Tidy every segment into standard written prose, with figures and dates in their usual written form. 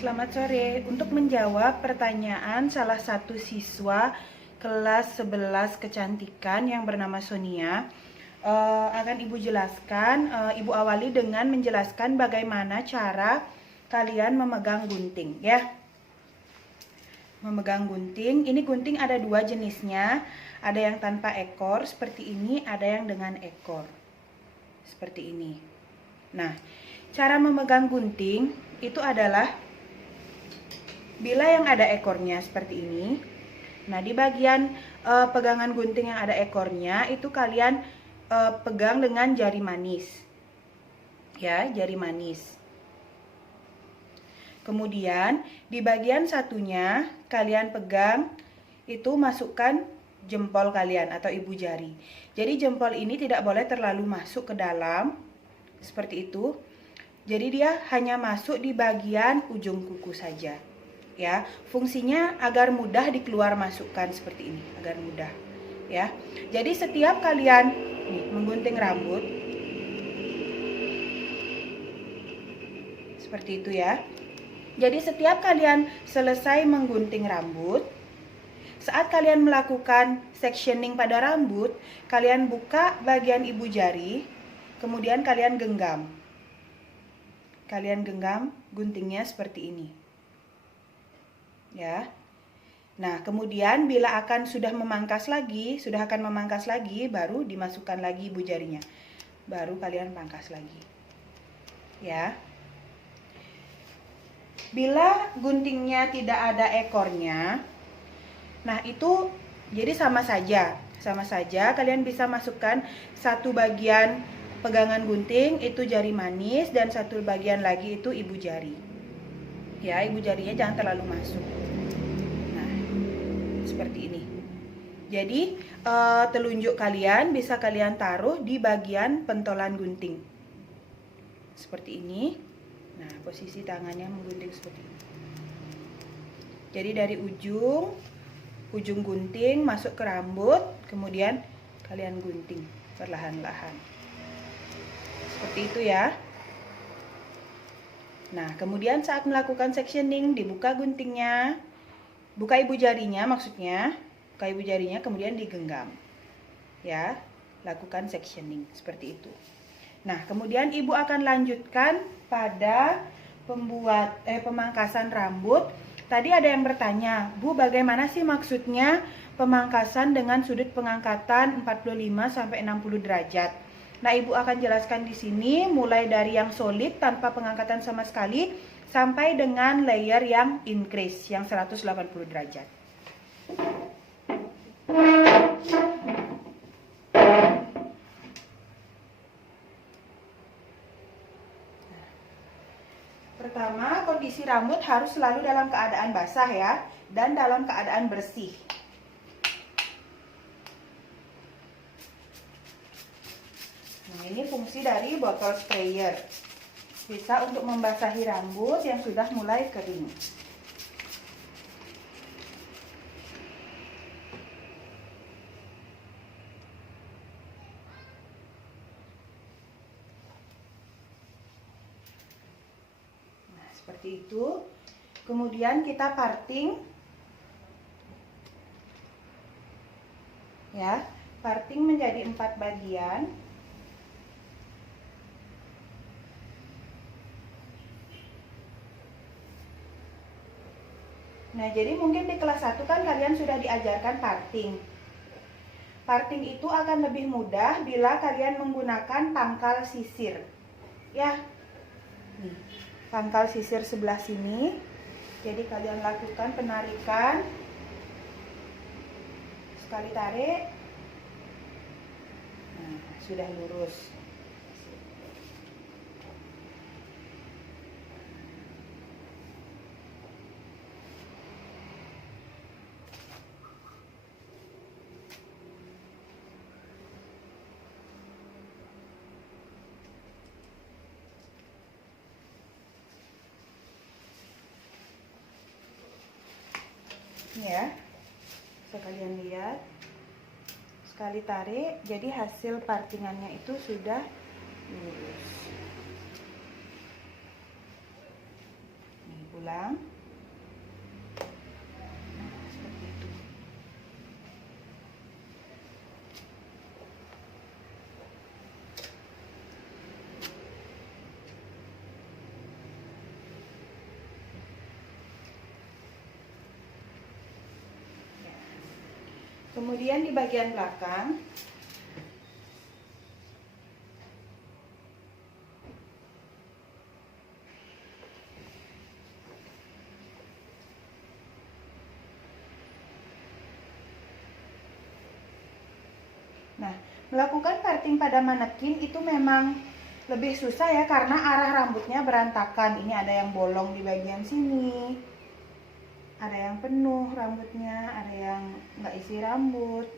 Selamat sore. Untuk menjawab pertanyaan salah satu siswa kelas 11 kecantikan yang bernama Sonia, akan Ibu jelaskan, Ibu awali dengan menjelaskan bagaimana cara kalian memegang gunting ya. Memegang gunting, ini gunting ada dua jenisnya, ada yang tanpa ekor seperti ini, ada yang dengan ekor seperti ini. Nah, cara memegang gunting itu adalah bila yang ada ekornya seperti ini. Nah, di bagian pegangan gunting yang ada ekornya itu kalian pegang dengan jari manis. Ya, jari manis. Kemudian di bagian satunya kalian pegang itu masukkan jempol kalian atau ibu jari. Jadi jempol ini tidak boleh terlalu masuk ke dalam seperti itu. Jadi dia hanya masuk di bagian ujung kuku saja. Ya, fungsinya agar mudah dikeluar masukkan seperti ini, agar mudah. Ya. Jadi setiap kalian menggunting rambut seperti itu ya. Jadi setiap kalian selesai menggunting rambut, saat kalian melakukan sectioning pada rambut, kalian buka bagian ibu jari, kemudian kalian genggam. Kalian genggam guntingnya seperti ini. Ya. Nah, kemudian bila sudah akan memangkas lagi, baru dimasukkan lagi ibu jarinya. Baru kalian pangkas lagi. Ya. Bila guntingnya tidak ada ekornya, nah itu jadi sama saja kalian bisa masukkan satu bagian pegangan gunting itu jari manis dan satu bagian lagi itu ibu jari. Ya, ibu jarinya jangan terlalu masuk. Nah, seperti ini. Jadi telunjuk kalian bisa kalian taruh di bagian pentolan gunting. Seperti ini. Nah, posisi tangannya menggunting seperti ini. Jadi dari ujung gunting masuk ke rambut, kemudian kalian gunting perlahan-lahan. Seperti itu ya. Nah, kemudian saat melakukan sectioning, dibuka guntingnya, buka ibu jarinya maksudnya, buka ibu jarinya kemudian digenggam. Ya, lakukan sectioning seperti itu. Nah, kemudian ibu akan lanjutkan pada pemangkasan rambut. Tadi ada yang bertanya, Bu, bagaimana sih maksudnya pemangkasan dengan sudut pengangkatan 45 sampai 60 derajat? Nah, Ibu akan jelaskan di sini mulai dari yang solid tanpa pengangkatan sama sekali sampai dengan layer yang increase yang 180 derajat. Pertama, kondisi rambut harus selalu dalam keadaan basah ya, dan dalam keadaan bersih. Nah, ini fungsi dari botol sprayer. Bisa untuk membasahi rambut yang sudah mulai kering. Nah, seperti itu. Kemudian kita parting. Ya, parting menjadi 4 bagian. Nah, jadi mungkin di kelas 1 kan kalian sudah diajarkan parting. Parting itu akan lebih mudah bila kalian menggunakan pangkal sisir. Ya. Nih, pangkal sisir sebelah sini. Jadi kalian lakukan penarikan. Sekali tarik. Nah, sudah lurus. Ya, bisa kalian lihat, sekali tarik jadi hasil partingannya itu sudah lurus. Nih, ulang. Nah, seperti itu. Kemudian di bagian belakang, nah, melakukan parting pada manekin itu memang lebih susah ya, karena arah rambutnya berantakan. Ini ada yang bolong di bagian sini, ada yang penuh rambutnya, ada yang nggak isi rambut.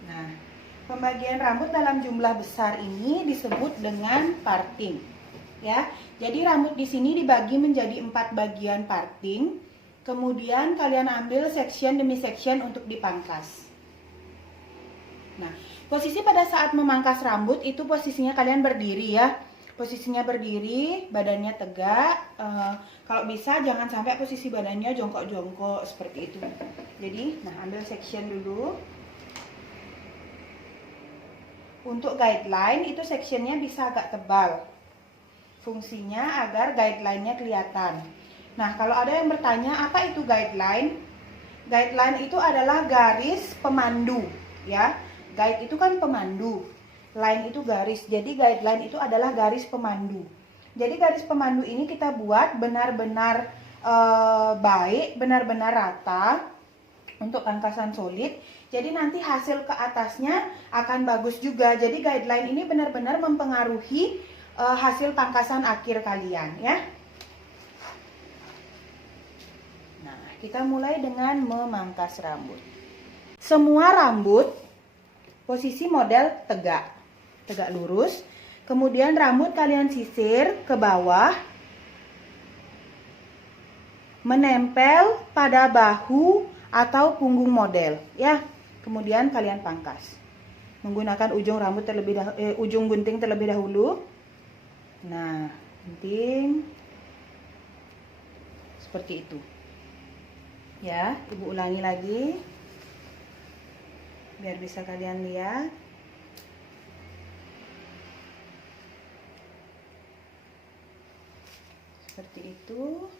Nah, pembagian rambut dalam jumlah besar ini disebut dengan parting. Ya, jadi rambut di sini dibagi menjadi 4 bagian parting. Kemudian kalian ambil section demi section untuk dipangkas. Nah, posisi pada saat memangkas rambut itu posisinya kalian berdiri ya. Posisinya berdiri, badannya tegak. Kalau bisa jangan sampai posisi badannya jongkok-jongkok seperti itu. Jadi, nah ambil section dulu. Untuk guideline itu sectionnya bisa agak tebal. Fungsinya agar guideline-nya kelihatan. Nah, kalau ada yang bertanya apa itu guideline? Guideline itu adalah garis pemandu, ya. Guide itu kan pemandu. Line itu garis. Jadi guideline itu adalah garis pemandu. Jadi garis pemandu ini kita buat benar-benar baik, benar-benar rata untuk pangkasan solid. Jadi nanti hasil ke atasnya akan bagus juga. Jadi guideline ini benar-benar mempengaruhi hasil pangkasan akhir kalian ya. Nah, kita mulai dengan memangkas rambut. Semua rambut posisi model tegak, tegak lurus. Kemudian rambut kalian sisir ke bawah, menempel pada bahu atau punggung model ya. Kemudian kalian pangkas menggunakan ujung rambut ujung gunting terlebih dahulu. Nah, gunting seperti itu ya. Ibu ulangi lagi biar bisa kalian lihat. Seperti itu.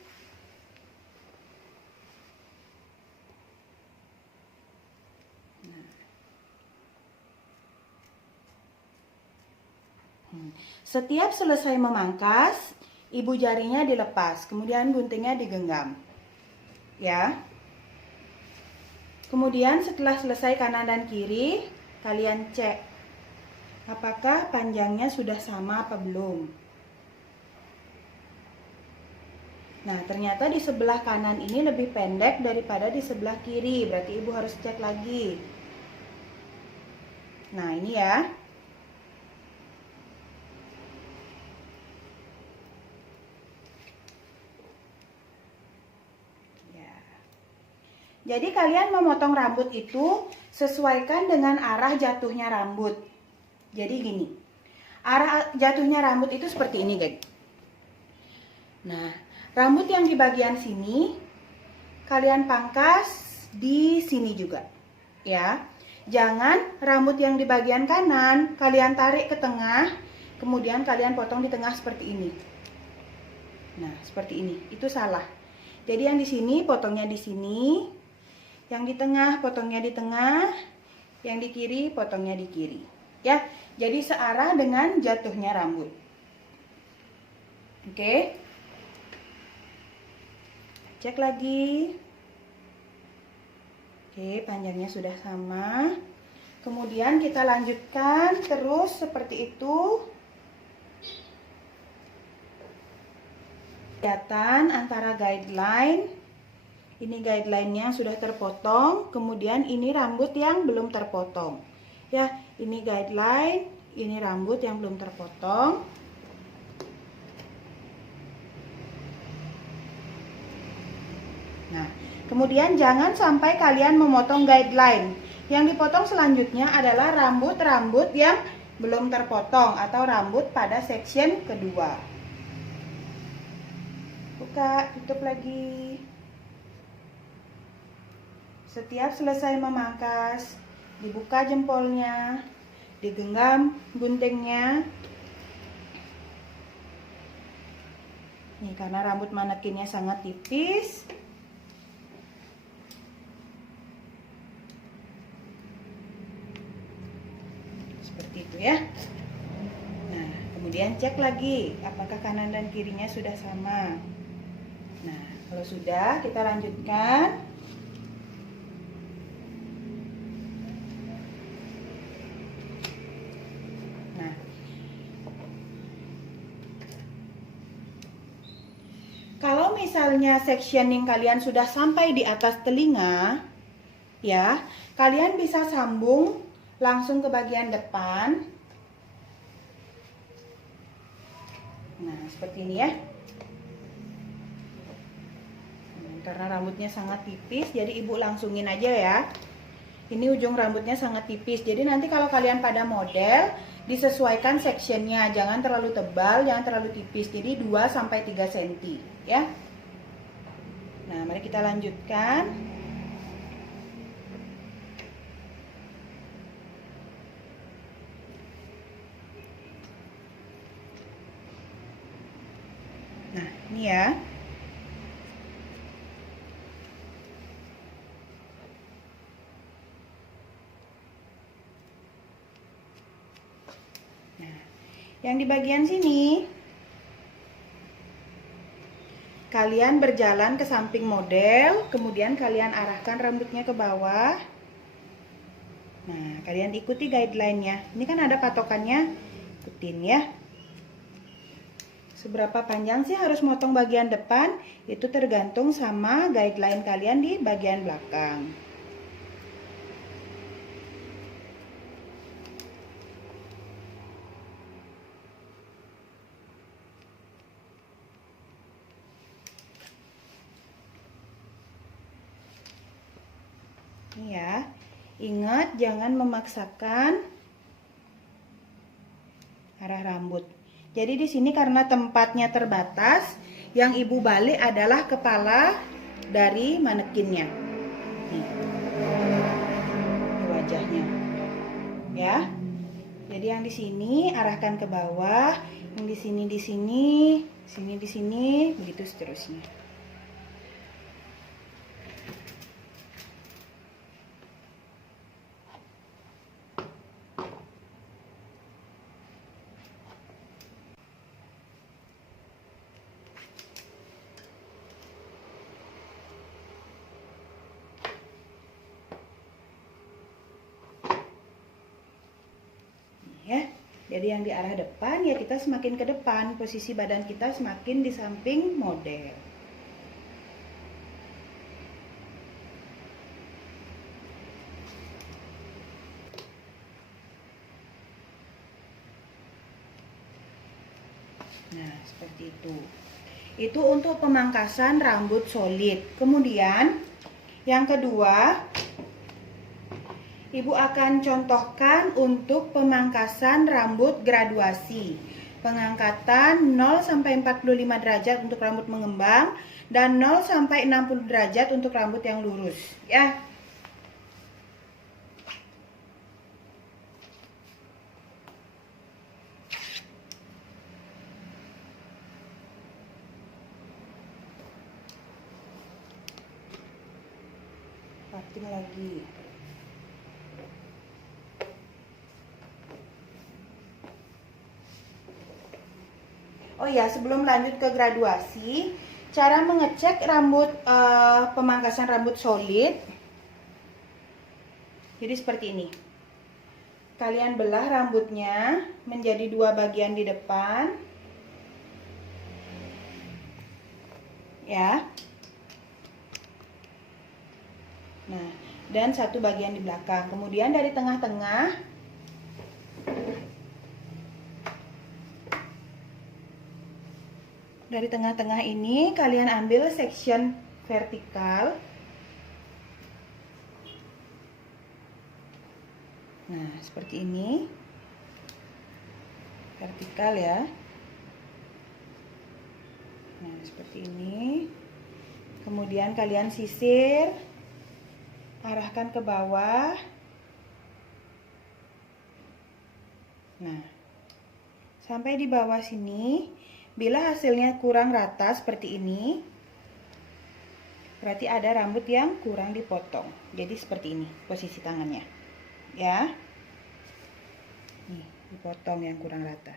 Setiap selesai memangkas, ibu jarinya dilepas, kemudian guntingnya digenggam. Ya. Kemudian setelah selesai kanan dan kiri, kalian cek apakah panjangnya sudah sama apa belum. Nah, ternyata di sebelah kanan ini lebih pendek daripada di sebelah kiri, berarti ibu harus cek lagi. Nah, ini ya. Jadi kalian memotong rambut itu sesuaikan dengan arah jatuhnya rambut. Jadi gini, arah jatuhnya rambut itu seperti ini guys. Nah, rambut yang di bagian sini kalian pangkas di sini juga ya. Jangan rambut yang di bagian kanan kalian tarik ke tengah, kemudian kalian potong di tengah seperti ini. Nah, seperti ini, itu salah. Jadi yang di sini potongnya di sini, yang di tengah potongnya di tengah, yang di kiri potongnya di kiri. Ya, jadi searah dengan jatuhnya rambut. Oke. Cek lagi. Oke, panjangnya sudah sama. Kemudian kita lanjutkan terus seperti itu. Kelihatan antara guideline Ini guideline-nya sudah terpotong, kemudian ini rambut yang belum terpotong. Ya, ini guideline, ini rambut yang belum terpotong. Nah, kemudian jangan sampai kalian memotong guideline. Yang dipotong selanjutnya adalah rambut-rambut yang belum terpotong atau rambut pada section kedua. Buka, tutup lagi. Setiap selesai memangkas, dibuka jempolnya, digenggam guntingnya. Nih, karena rambut manekinnya sangat tipis, seperti itu ya. Nah, kemudian cek lagi apakah kanan dan kirinya sudah sama. Nah, kalau sudah, kita lanjutkan. Nah, kalau misalnya sectioning kalian sudah sampai di atas telinga, ya, kalian bisa sambung langsung ke bagian depan. Nah, seperti ini ya. Karena rambutnya sangat tipis, jadi ibu langsungin aja ya. Ini ujung rambutnya sangat tipis, jadi nanti kalau kalian pada model, disesuaikan sectionnya, jangan terlalu tebal, jangan terlalu tipis. Jadi 2-3 cm ya. Nah, mari kita lanjutkan. Nah, ini ya. Nah, yang di bagian sini kalian berjalan ke samping model, kemudian kalian arahkan rambutnya ke bawah. Nah, kalian ikuti guideline-nya. Ini kan ada patokannya, ikutin ya. Seberapa panjang sih harus motong bagian depan? Itu tergantung sama guideline kalian di bagian belakang. Ini ya, ingat jangan memaksakan arah rambut. Jadi di sini karena tempatnya terbatas, yang ibu balik adalah kepala dari manekinnya. Nih, wajahnya, ya. Jadi yang di sini arahkan ke bawah, yang di sini, di sini, begitu seterusnya. Ya, jadi yang di arah depan ya kita semakin ke depan, posisi badan kita semakin di samping model. Nah, seperti itu. Itu untuk pemangkasan rambut solid. Kemudian yang kedua, ibu akan contohkan untuk pemangkasan rambut graduasi. Pengangkatan 0-45 derajat untuk rambut mengembang dan 0-60 derajat untuk rambut yang lurus, ya. Parting lagi. Oh ya, sebelum lanjut ke graduasi, cara mengecek rambut pemangkasan rambut solid. Jadi seperti ini. Kalian belah rambutnya menjadi 2 bagian di depan. Ya. Nah, dan satu bagian di belakang. Kemudian dari tengah-tengah ini kalian ambil section vertikal. Nah, seperti ini. Vertikal ya. Nah, seperti ini. Kemudian kalian sisir, arahkan ke bawah. Nah, sampai di bawah sini. Bila hasilnya kurang rata seperti ini, berarti ada rambut yang kurang dipotong. Jadi seperti ini posisi tangannya. Ya. Nih, dipotong yang kurang rata.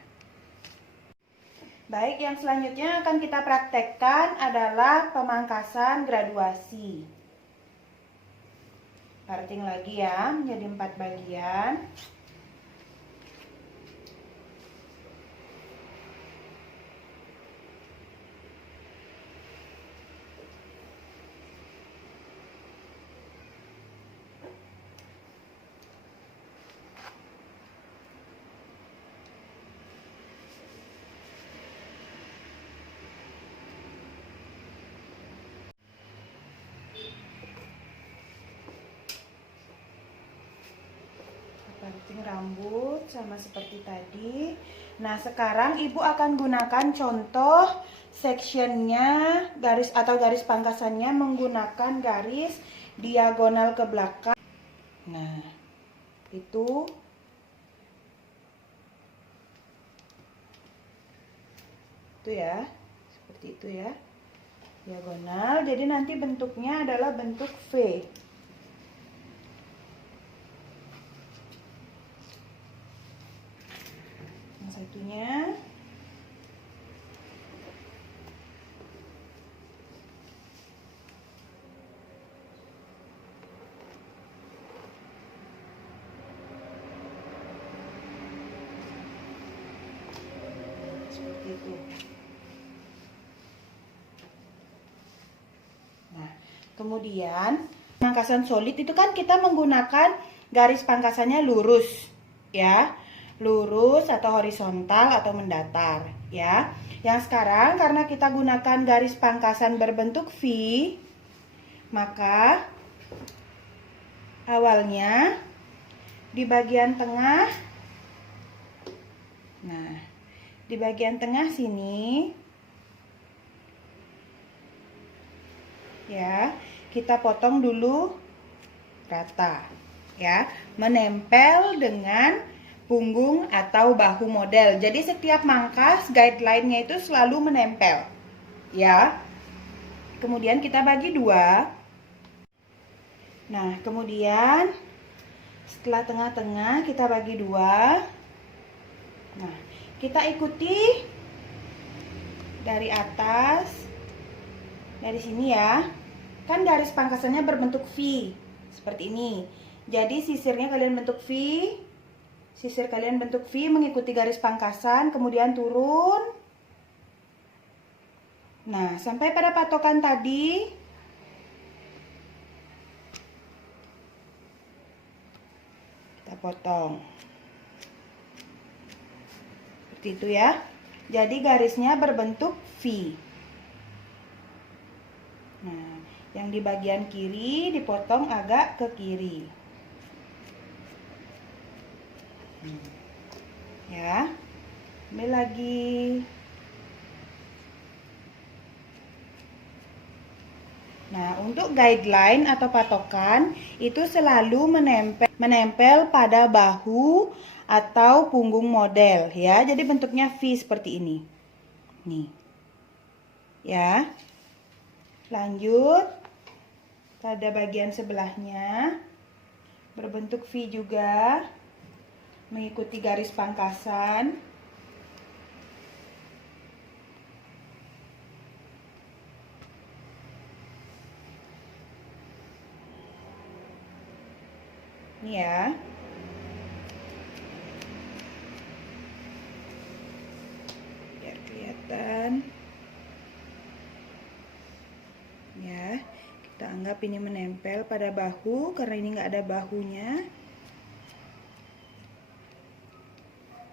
Baik, yang selanjutnya akan kita praktekkan adalah pemangkasan graduasi. Parting lagi ya, menjadi 4 bagian. Parting rambut sama seperti tadi. Nah, sekarang ibu akan gunakan contoh sectionnya, garis atau garis pangkasannya menggunakan garis diagonal ke belakang. Nah, itu ya, seperti itu ya, diagonal. Jadi nanti bentuknya adalah bentuk V. Satunya seperti itu. Nah, kemudian pangkasan solid itu kan kita menggunakan garis pangkasannya lurus ya, lurus atau horizontal atau mendatar ya. Yang sekarang karena kita gunakan garis pangkasan berbentuk V, maka awalnya di bagian tengah, nah di bagian tengah sini ya, kita potong dulu rata ya, menempel dengan punggung atau bahu model. Jadi setiap mangkas guideline-nya itu selalu menempel ya. Kemudian kita bagi 2. Nah, kemudian setelah tengah-tengah kita bagi 2. Nah, kita ikuti dari atas, dari sini ya. Kan garis pangkasannya berbentuk V seperti ini. Jadi sisirnya kalian bentuk V, sisir kalian bentuk V mengikuti garis pangkasan, kemudian turun. Nah, sampai pada patokan tadi. Kita potong. Seperti itu ya. Jadi garisnya berbentuk V. Nah, yang di bagian kiri dipotong agak ke kiri. Ya, ambil lagi. Nah, untuk guideline atau patokan itu selalu menempel pada bahu atau punggung model ya. Jadi bentuknya V seperti ini. Nih. Ya. Lanjut pada bagian sebelahnya berbentuk V juga, mengikuti garis pangkasan. Ini ya. Biar kelihatan. Ya. Kita anggap ini menempel pada bahu, karena ini nggak ada bahunya.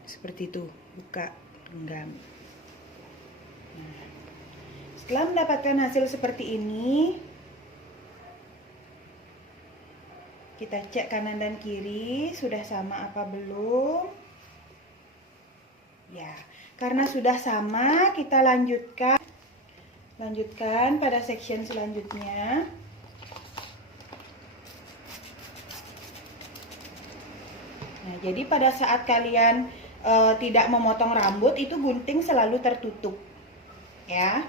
Seperti itu, buka, genggam. Nah, setelah mendapatkan hasil seperti ini, kita cek kanan dan kiri sudah sama apa belum. Ya, karena sudah sama, kita lanjutkan pada section selanjutnya. Nah, jadi pada saat kalian tidak memotong rambut, itu gunting selalu tertutup, ya.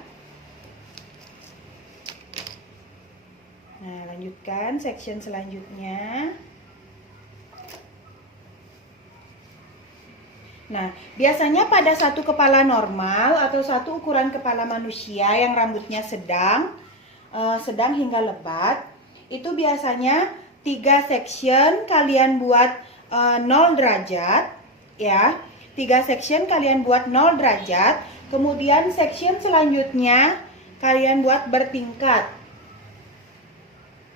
Nah, lanjutkan section selanjutnya. Nah, biasanya pada satu kepala normal atau satu ukuran kepala manusia yang rambutnya sedang hingga lebat, itu biasanya 3 section kalian buat 0 derajat, ya. 3 section kalian buat 0 derajat, kemudian section selanjutnya kalian buat bertingkat.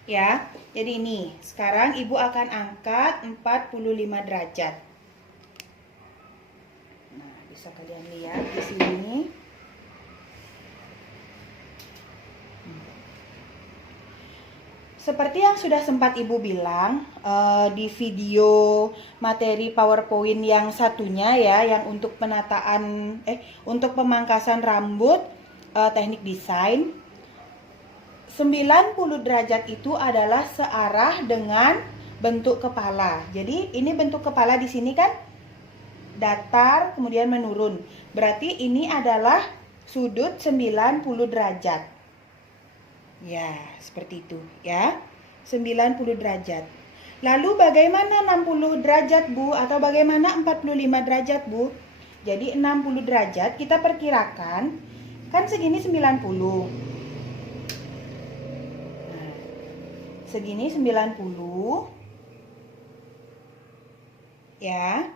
Ya, jadi ini, sekarang Ibu akan angkat 45 derajat. Nah, bisa kalian lihat di sini. Seperti yang sudah sempat Ibu bilang di video materi PowerPoint yang satunya ya, yang untuk untuk pemangkasan rambut teknik desain, 90 derajat itu adalah searah dengan bentuk kepala. Jadi ini bentuk kepala di sini kan datar kemudian menurun. Berarti ini adalah sudut 90 derajat. Ya, seperti itu ya. 90 derajat. Lalu bagaimana 60 derajat, Bu? Atau bagaimana 45 derajat, Bu? Jadi 60 derajat kita perkirakan kan segini 90. Nah, segini 90. Ya.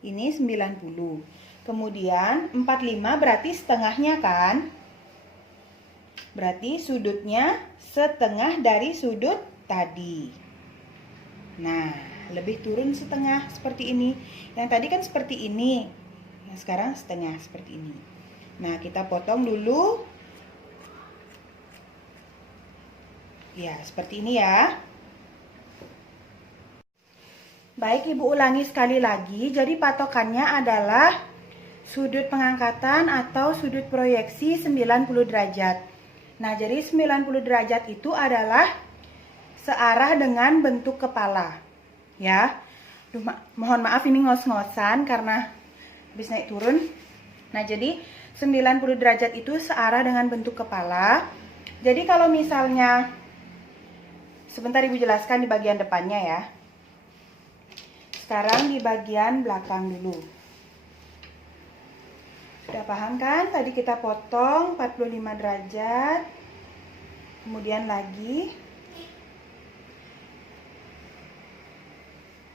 Ini 90. Kemudian 45 berarti setengahnya kan? Berarti sudutnya setengah dari sudut tadi. Nah, lebih turun setengah seperti ini. Yang tadi kan seperti ini. Nah, sekarang setengah seperti ini. Nah, kita potong dulu. Ya, seperti ini ya. Baik, Ibu ulangi sekali lagi. Jadi patokannya adalah sudut pengangkatan atau sudut proyeksi 90 derajat. Nah, jadi 90 derajat itu adalah searah dengan bentuk kepala. Ya. Mohon maaf ini ngos-ngosan karena habis naik turun. Nah, jadi 90 derajat itu searah dengan bentuk kepala. Jadi kalau misalnya, sebentar Ibu jelaskan di bagian depannya ya. Sekarang di bagian belakang dulu. Sudah paham kan? Tadi kita potong 45 derajat. Kemudian lagi.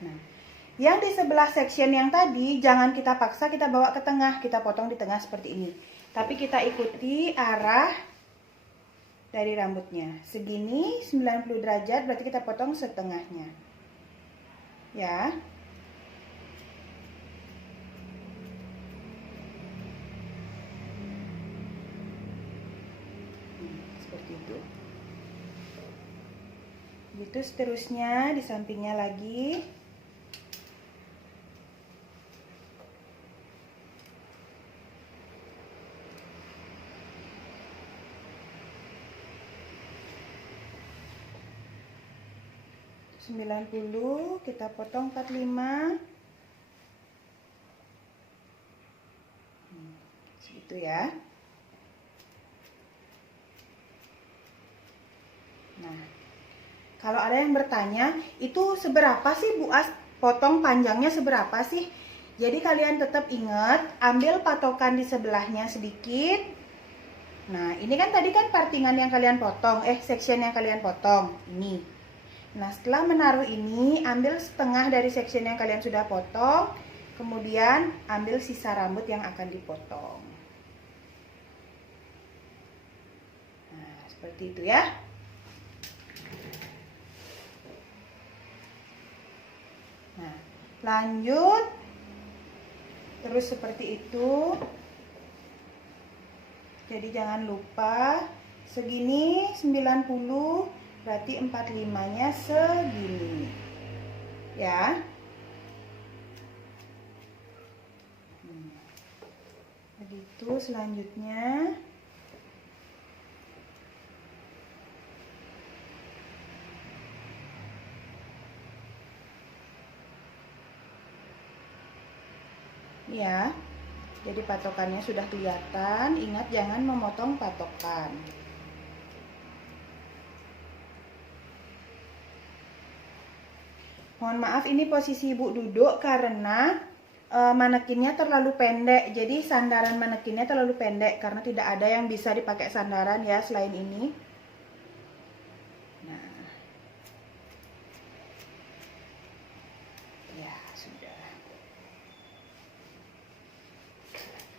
Nah, yang di sebelah section yang tadi jangan kita paksa kita bawa ke tengah, kita potong di tengah seperti ini. Tapi kita ikuti arah dari rambutnya. Segini 90 derajat berarti kita potong setengahnya. Ya. Seperti itu. Begitu seterusnya di sampingnya lagi. ,90 kita potong 45. Segitu ya. Nah, kalau ada yang bertanya, itu seberapa sih Bu As? Potong panjangnya seberapa sih? Jadi kalian tetap ingat, ambil patokan di sebelahnya sedikit. Nah, ini kan tadi kan partingan yang kalian potong, section yang kalian potong, ini. Nah, setelah menaruh ini, ambil setengah dari section yang kalian sudah potong, kemudian ambil sisa rambut yang akan dipotong. Nah, seperti itu ya. Lanjut terus seperti itu. Jadi jangan lupa segini 90, berarti 45-nya segini ya. Begitu selanjutnya. Ya, jadi patokannya sudah kelihatan. Ingat jangan memotong patokan. Mohon maaf, ini posisi ibu duduk karena manekinnya terlalu pendek. Jadi sandaran manekinnya terlalu pendek karena tidak ada yang bisa dipakai sandaran ya selain ini. Nah, ya sudah.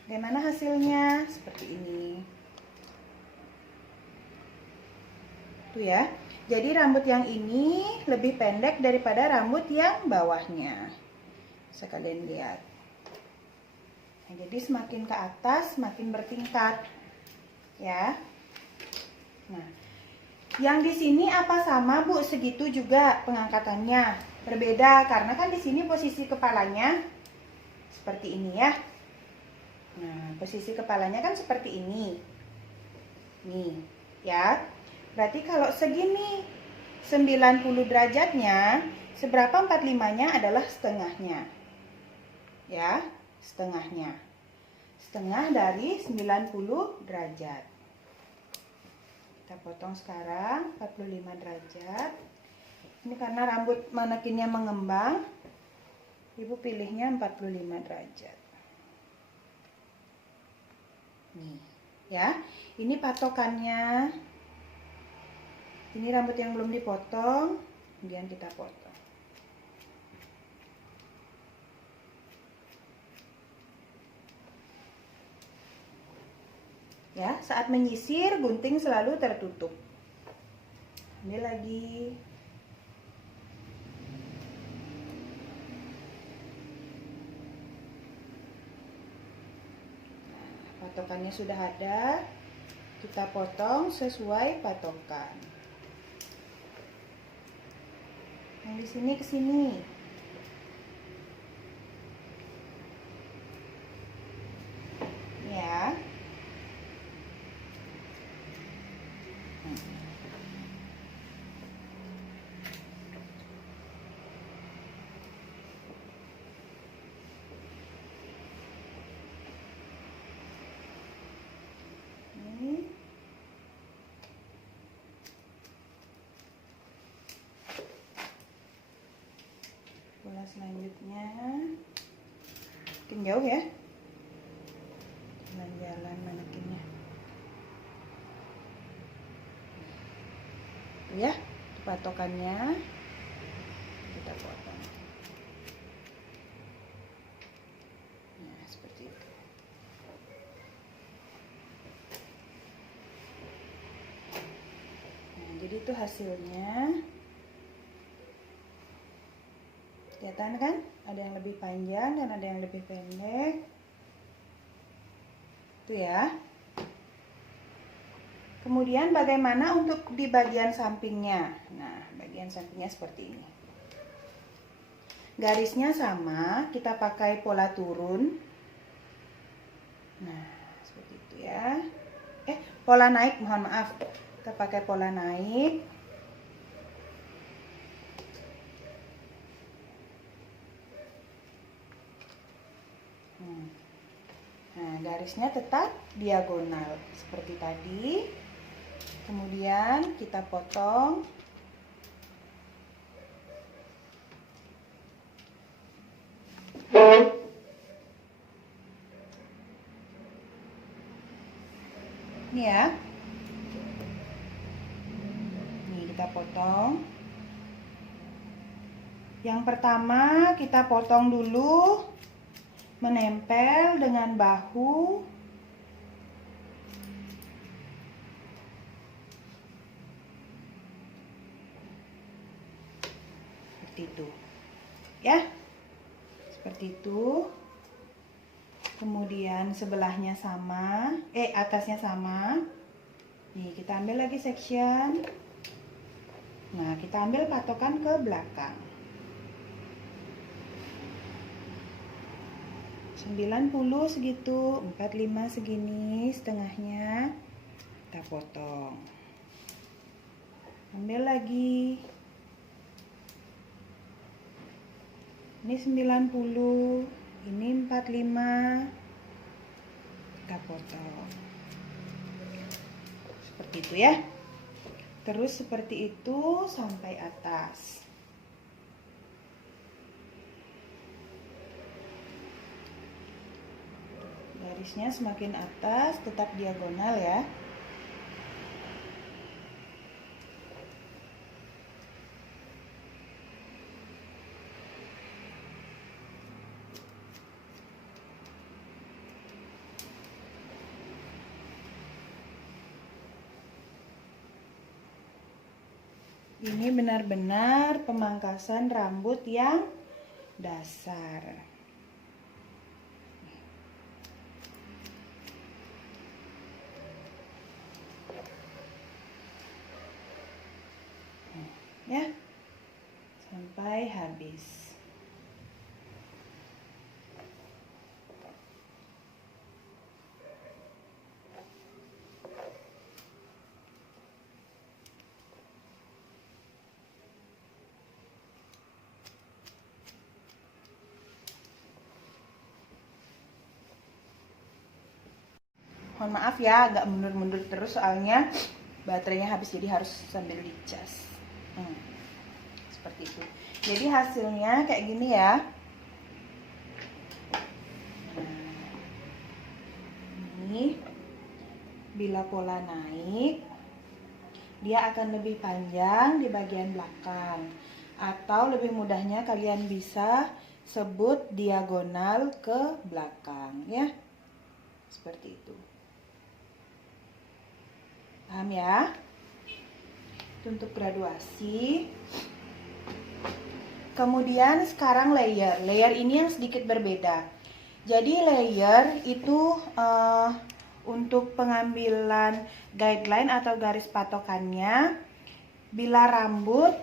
Bagaimana hasilnya? Seperti ini. Tuh ya. Jadi rambut yang ini lebih pendek daripada rambut yang bawahnya. Sekalian lihat. Nah, jadi semakin ke atas semakin bertingkat. Ya. Nah, yang di sini apa sama, Bu? Segitu juga pengangkatannya. Berbeda karena kan di sini posisi kepalanya seperti ini ya. Nah, posisi kepalanya kan seperti ini. Nih, ya. Berarti kalau segini 90 derajatnya, seberapa 45-nya adalah setengahnya. Ya, setengahnya. Setengah dari 90 derajat. Kita potong sekarang 45 derajat. Ini karena rambut manekinnya mengembang, Ibu pilihnya 45 derajat. Nih, ya. Ini patokannya. Ini rambut yang belum dipotong, kemudian kita potong. Ya, saat menyisir gunting selalu tertutup. Ambil lagi. Nah, patokannya sudah ada. Kita potong sesuai patokan. Yang di sini ke sini. Ya. Pola selanjutnya makin jauh ya, jalan manekinnya ya, patokannya kita potong. Nah, seperti itu. Nah, jadi itu hasilnya. Kelihatan kan? Ada yang lebih panjang dan ada yang lebih pendek. Itu ya. Kemudian bagaimana untuk di bagian sampingnya? Nah, bagian sampingnya seperti ini. Garisnya sama, kita pakai pola turun. Nah, seperti itu ya. Pola naik, mohon maaf. Kita pakai pola naik. Nah, garisnya tetap diagonal seperti tadi. Kemudian kita potong. Ini ya. Nih kita potong. Yang pertama kita potong dulu menempel dengan bahu. Seperti itu. Ya. seperti itu. Kemudian sebelahnya sama, atasnya sama. Nih, kita ambil lagi section. Nah, kita ambil patokan ke belakang. 90 segitu, 45 segini, setengahnya kita potong. Ambil lagi. Ini 90, ini 45. Kita potong. Seperti itu ya. Terus seperti itu sampai atas. Garisnya semakin atas tetap diagonal ya. Ini benar-benar pemangkasan rambut yang dasar. Ya, sampai habis. Mohon maaf ya, agak mundur-mundur terus soalnya baterainya habis, jadi harus sambil dicas. Seperti itu. Jadi hasilnya kayak gini ya. Nah, ini bila pola naik, dia akan lebih panjang di bagian belakang. Atau lebih mudahnya kalian bisa sebut diagonal ke belakang ya. Seperti itu. Paham ya? Untuk graduasi. Kemudian sekarang layer. Layer ini yang sedikit berbeda. Jadi layer itu untuk pengambilan guideline atau garis patokannya, bila rambut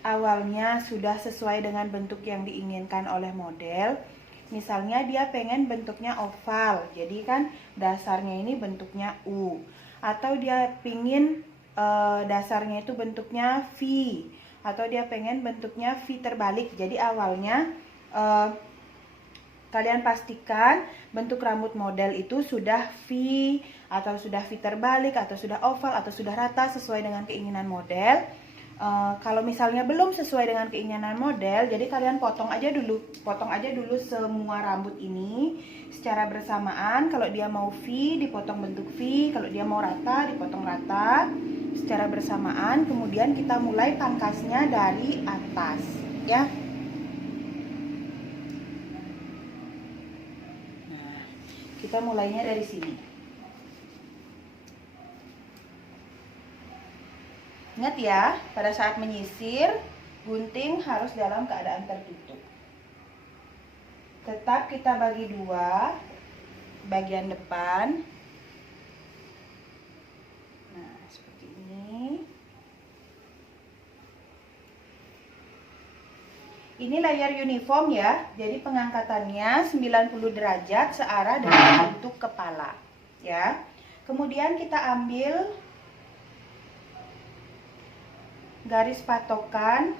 awalnya sudah sesuai dengan bentuk yang diinginkan oleh model. Misalnya dia pengen bentuknya oval, jadi kan dasarnya ini bentuknya U. Atau dia pingin dasarnya itu bentuknya V, atau dia pengen bentuknya V terbalik. Jadi awalnya kalian pastikan bentuk rambut model itu sudah V, atau sudah V terbalik, atau sudah oval, atau sudah rata sesuai dengan keinginan model. Kalau misalnya belum sesuai dengan keinginan model, jadi kalian potong aja dulu semua rambut ini secara bersamaan. Kalau dia mau V, dipotong bentuk V. Kalau dia mau rata, dipotong rata secara bersamaan. Kemudian kita mulai pangkasnya dari atas, ya. Nah, kita mulainya dari sini. Ingat ya, pada saat menyisir, gunting harus dalam keadaan tertutup. Tetap kita bagi dua, bagian depan. Nah, seperti ini. Ini layar uniform ya, jadi pengangkatannya 90 derajat searah dengan bentuk kepala. Ya. Kemudian kita ambil garis patokan,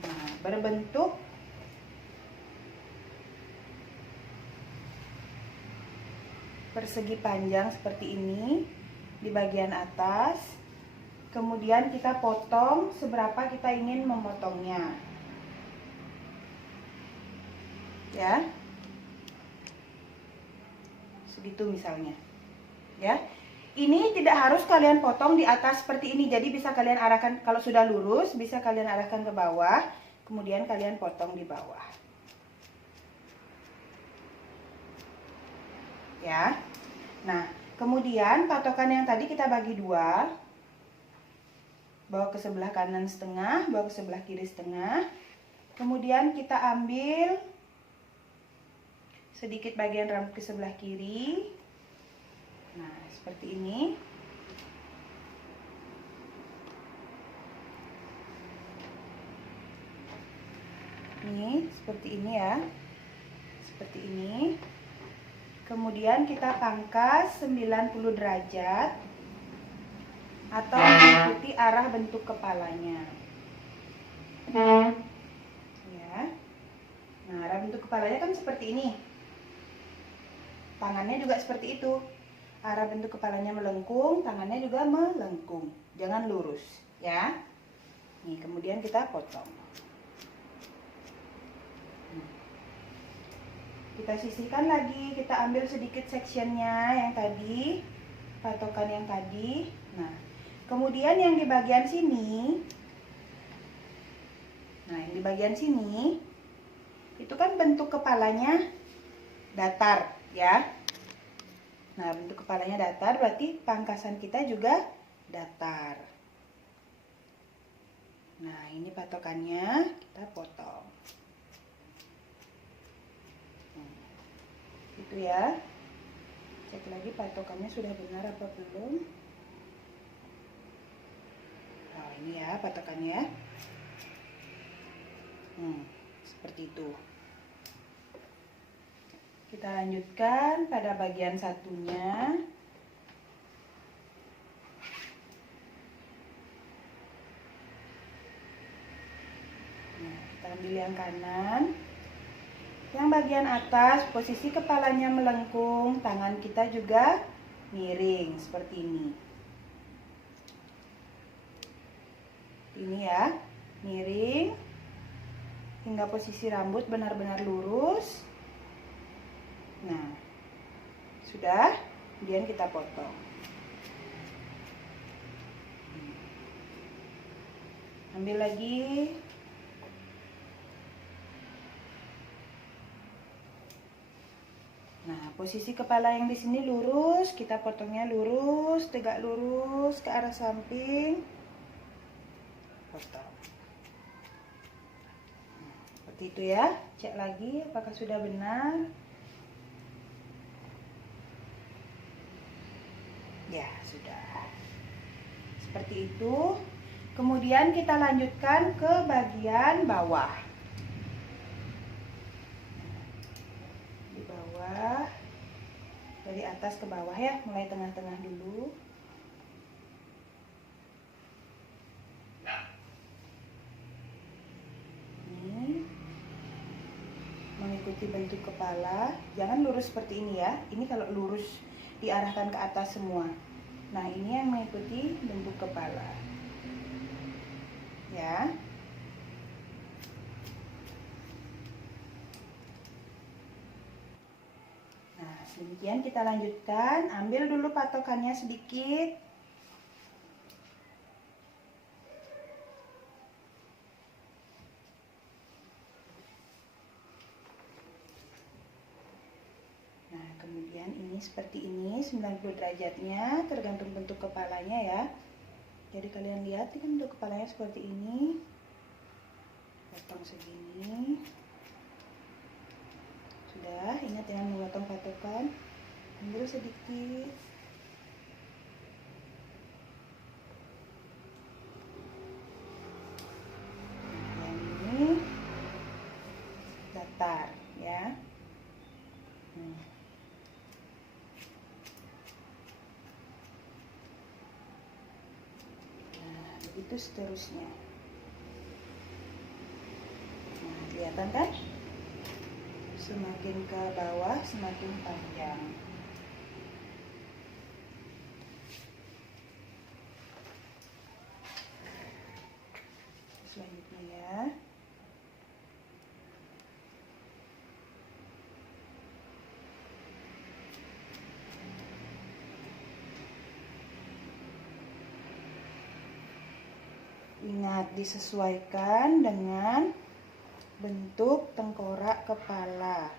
nah, berbentuk persegi panjang seperti ini di bagian atas. Kemudian kita potong seberapa kita ingin memotongnya, ya, segitu misalnya, ya. Ini tidak harus kalian potong di atas seperti ini, jadi bisa kalian arahkan, kalau sudah lurus bisa kalian arahkan ke bawah, kemudian kalian potong di bawah. Ya. Nah, kemudian patokan yang tadi kita bagi dua, bawa ke sebelah kanan setengah, bawa ke sebelah kiri setengah. Kemudian kita ambil sedikit bagian rambut ke sebelah kiri. Nah, seperti ini. Ini seperti ini ya. Seperti ini. Kemudian kita pangkas 90 derajat atau mengikuti arah bentuk kepalanya. Ya. Nah, arah bentuk kepalanya kan seperti ini. Tangannya juga seperti itu. Arah bentuk kepalanya melengkung, tangannya juga melengkung. Jangan lurus, ya. Nih, kemudian kita potong. Kita sisihkan lagi, kita ambil sedikit sectionnya yang tadi, patokan yang tadi. Nah, kemudian yang di bagian sini, yang di bagian sini, itu kan bentuk kepalanya datar, ya. Nah, bentuk kepalanya datar, berarti pangkasan kita juga datar. Nah, ini patokannya, kita potong. Itu ya. Cek lagi patokannya sudah benar apa belum. Nah, ini ya patokannya. Seperti itu. Kita lanjutkan pada bagian satunya. Nah, kita ambil yang kanan. Yang bagian atas, posisi kepalanya melengkung, tangan kita juga miring, seperti ini. Ini ya, miring, hingga posisi rambut benar-benar lurus. Nah, sudah, kemudian kita potong. Ambil lagi. Nah, posisi kepala yang di sini lurus, kita potongnya lurus, tegak lurus ke arah samping. Potong. Seperti itu ya. Cek lagi apakah sudah benar. Ya, sudah. Seperti itu. Kemudian kita lanjutkan ke bagian bawah. Dari atas ke bawah ya, mulai tengah-tengah dulu. Ini mengikuti bentuk kepala, jangan lurus seperti ini ya. Ini kalau lurus diarahkan ke atas semua. Nah, ini yang mengikuti bentuk kepala. Ya. Demikian kita lanjutkan, ambil dulu patokannya sedikit. Nah, kemudian ini seperti ini, 90 derajatnya, tergantung bentuk kepalanya ya. Jadi kalian lihat, ini bentuk kepalanya seperti ini. Potong segini. Sudah, ingat dengan memotong patokan. Ambil sedikit. Yang ini datar ya. Nah, begitu seterusnya. Nah, kelihatan kan? Semakin ke bawah semakin panjang. Selanjutnya ya. Ingat, disesuaikan dengan bentuk tengkorak kepala.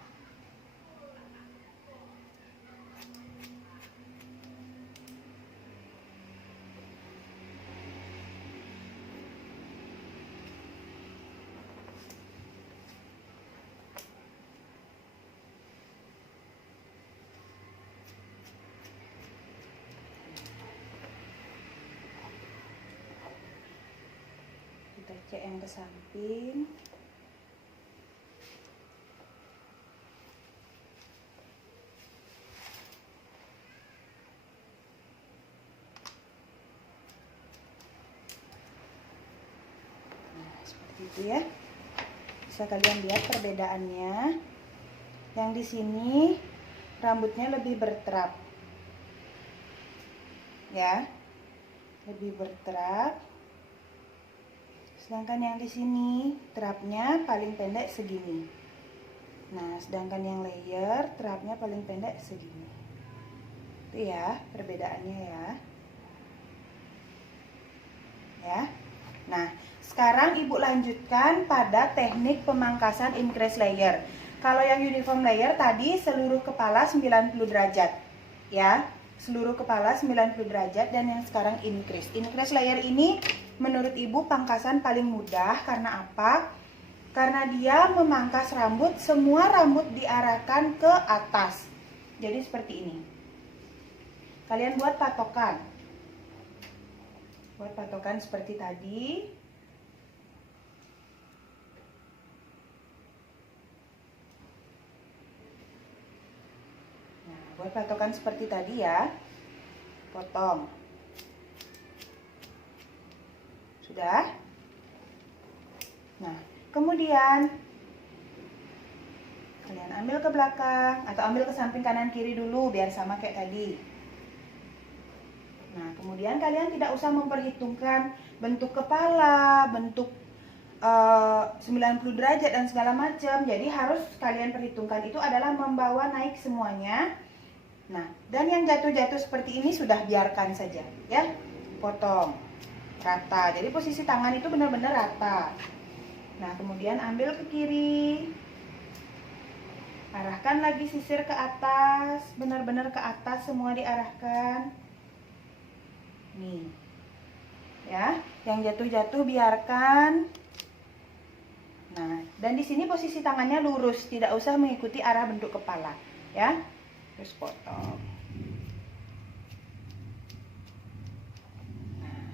cek yang ke samping. Nah, seperti itu ya. Bisa kalian lihat perbedaannya. Yang di sini rambutnya lebih berterap. Ya. Lebih berterap. Sedangkan yang di sini terapnya paling pendek segini. Nah, sedangkan yang layer terapnya paling pendek segini. Itu ya perbedaannya ya. Ya. Nah, sekarang Ibu lanjutkan pada teknik pemangkasan increase layer. Kalau yang uniform layer tadi seluruh kepala 90 derajat. Ya, seluruh kepala 90 derajat, dan yang sekarang increase. Increase layer ini menurut Ibu pangkasan paling mudah karena apa? Karena dia memangkas rambut, semua rambut diarahkan ke atas. Jadi seperti ini. Kalian buat patokan. Buat patokan seperti tadi. Nah, buat patokan seperti tadi ya. Potong. Sudah? Nah, kemudian kalian ambil ke belakang atau ambil ke samping kanan kiri dulu biar sama kayak tadi. Nah, kemudian kalian tidak usah memperhitungkan bentuk kepala, bentuk 90 derajat dan segala macam. Jadi harus kalian perhitungkan itu adalah membawa naik semuanya. Nah, dan yang jatuh-jatuh seperti ini sudah biarkan saja ya. Potong rata. Jadi posisi tangan itu benar-benar rata. Nah, kemudian ambil ke kiri. Arahkan lagi sisir ke atas, benar-benar ke atas semua diarahkan. Nih. Ya, yang jatuh-jatuh biarkan. Nah, dan di sini posisi tangannya lurus, tidak usah mengikuti arah bentuk kepala, ya. Terus potong. Nah,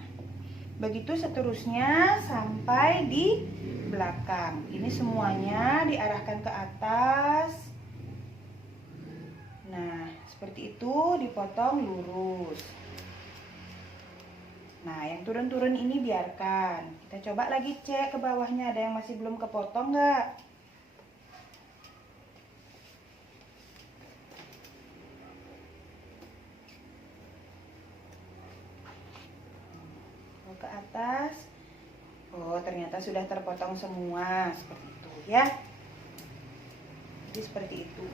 begitu seterusnya sampai di belakang. Ini semuanya diarahkan ke atas. Nah, seperti itu dipotong lurus. Nah, yang turun-turun ini biarkan. Kita coba lagi cek ke bawahnya, ada yang masih belum kepotong nggak? Ke atas. Oh, ternyata sudah terpotong semua. Seperti itu ya. Jadi seperti itu.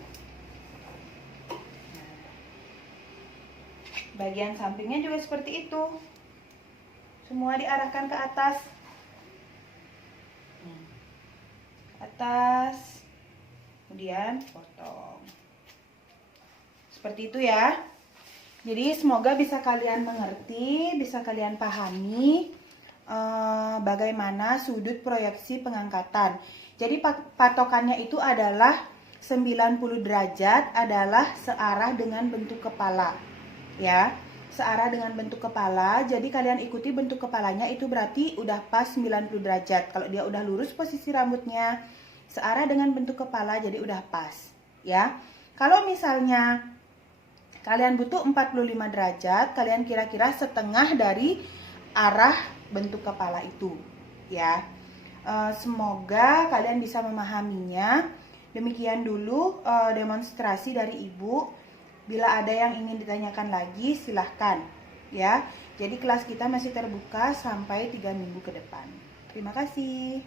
Nah, bagian sampingnya juga seperti itu. Semua diarahkan ke atas. Ke atas. Kemudian potong. Seperti itu ya. Jadi semoga bisa kalian mengerti, bisa kalian pahami bagaimana sudut proyeksi pengangkatan. Jadi patokannya itu adalah 90 derajat adalah searah dengan bentuk kepala. Ya. Searah dengan bentuk kepala, jadi kalian ikuti bentuk kepalanya itu berarti udah pas 90 derajat. Kalau dia udah lurus posisi rambutnya, searah dengan bentuk kepala jadi udah pas, ya. Kalau misalnya kalian butuh 45 derajat, kalian kira-kira setengah dari arah bentuk kepala itu, ya. Semoga kalian bisa memahaminya. Demikian dulu demonstrasi dari Ibu. Bila ada yang ingin ditanyakan lagi, silahkan ya. Jadi kelas kita masih terbuka sampai 3 minggu ke depan. Terima kasih.